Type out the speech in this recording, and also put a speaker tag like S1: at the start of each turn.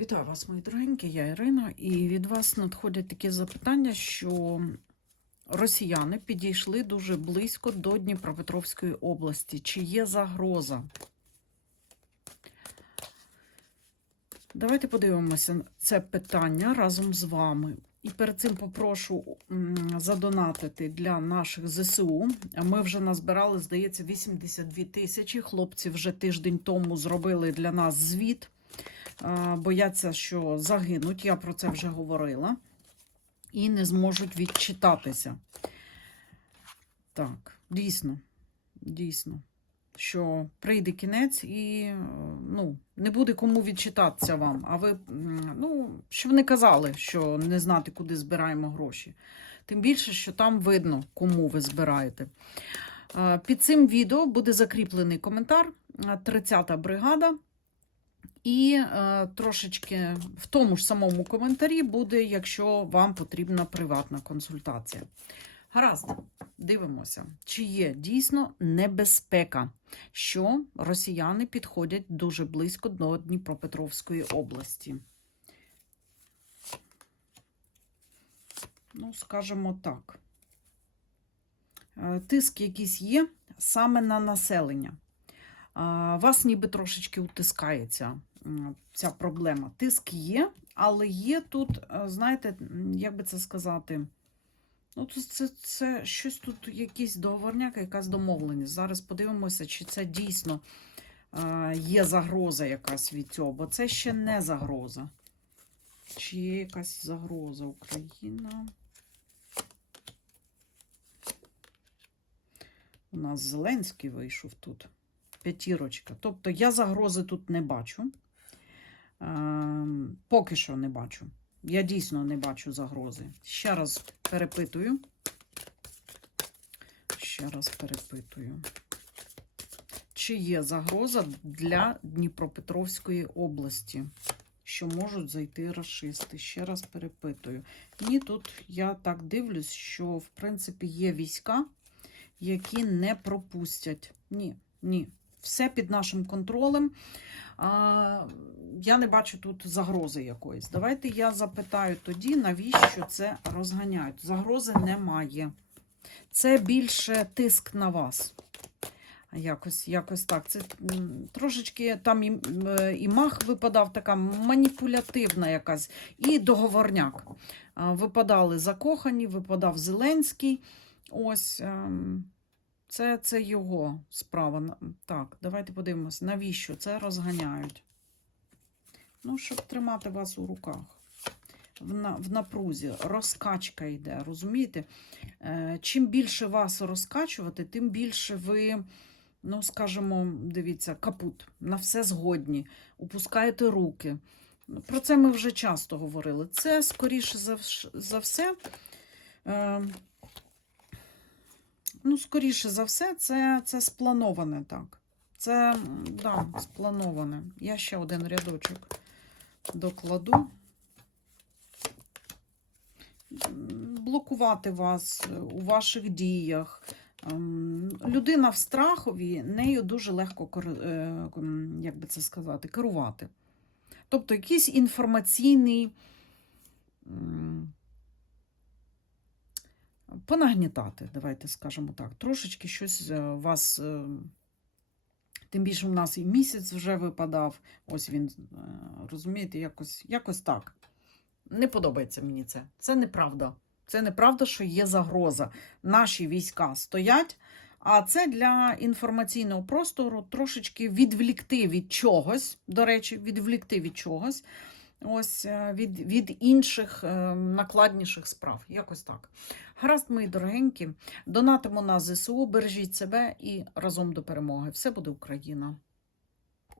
S1: Вітаю вас, мої дорогенькі, я Ірина, і від вас надходять такі запитання, що росіяни підійшли дуже близько до Дніпропетровської області. Чи є загроза? Давайте подивимося це питання разом з вами. І перед цим попрошу задонатити для наших ЗСУ. Ми вже назбирали, здається, 82 тисячі. Хлопці вже тиждень тому зробили для нас звіт. Бояться, що загинуть. Я про це вже говорила. І не зможуть відчитатися. Так, дійсно, дійсно, що прийде кінець і ну, не буде кому відчитатися вам. А ви, ну, щоб не казали, що не знати, куди збираємо гроші. Тим більше, що там видно, кому ви збираєте. Під цим відео буде закріплений коментар. е, 30-та бригада. І е, трошечки в тому ж самому коментарі буде, якщо вам потрібна приватна консультація. Гаразд, дивимося, чи є дійсно небезпека, що росіяни підходять дуже близько до Дніпропетровської області. Ну, скажімо так. Е, Тиск якийсь є саме на населення. Вас ніби трошечки утискається ця проблема. Тиск є, але є тут, е, знаєте, як би це сказати, ну, це, це, це щось тут, якийсь договорняк, якась домовленість. Зараз подивимося, чи це дійсно е, є загроза якась від цього, бо це ще не загроза. Чи є якась загроза Україна? У нас Зеленський вийшов тут. П'ятірочка. Тобто я загрози тут не бачу. Ем, поки що не бачу. Я дійсно не бачу загрози. Ще раз перепитую. Ще раз перепитую. Чи є загроза для Дніпропетровської області, що можуть зайти расисти? Ще раз перепитую. Ні, тут я так дивлюсь, що в принципі є війська, які не пропустять. Ні, ні. Все під нашим контролем. Я не бачу тут загрози якоїсь. Давайте я запитаю тоді, навіщо це розганяють. Загрози немає. Це більше тиск на вас. Якось, якось так. Це трошечки там і, і мах випадав, така маніпулятивна якась, і договорняк. Випадали закохані, випадав Зеленський. Ось. Це, це його справа. Так, давайте подивимося, навіщо це розганяють. Ну, щоб тримати вас у руках. В, на, в напрузі. Розкачка йде, розумієте? Е, чим більше вас розкачувати, тим більше ви, ну, скажімо, дивіться, капут, на все згодні, опускаєте руки. Про це ми вже часто говорили. Це, скоріше за, за все. Е, Ну, скоріше за все, це, це сплановане так. Це, да, сплановане. Я ще один рядочок докладу. Блокувати вас у ваших діях. Ем, Людина в страхові, нею дуже легко е, як би це сказати, керувати. Тобто якийсь інформаційний. Понагнітати, давайте скажемо так. Трошечки щось е, вас. е, Тим більше в нас і місяць вже випадав. Ось він, е, розумієте, якось, якось так. Не подобається мені це. Це неправда. Це неправда, що є загроза. Наші війська стоять, а це для інформаційного простору трошечки відвлікти від чогось, до речі, відвлікти від чогось. Ось е, від, від інших е, накладніших справ. Якось так. Гаразд, мої дорогенькі, донатимо на ЗСУ, бережіть себе і разом до перемоги. Все буде Україна!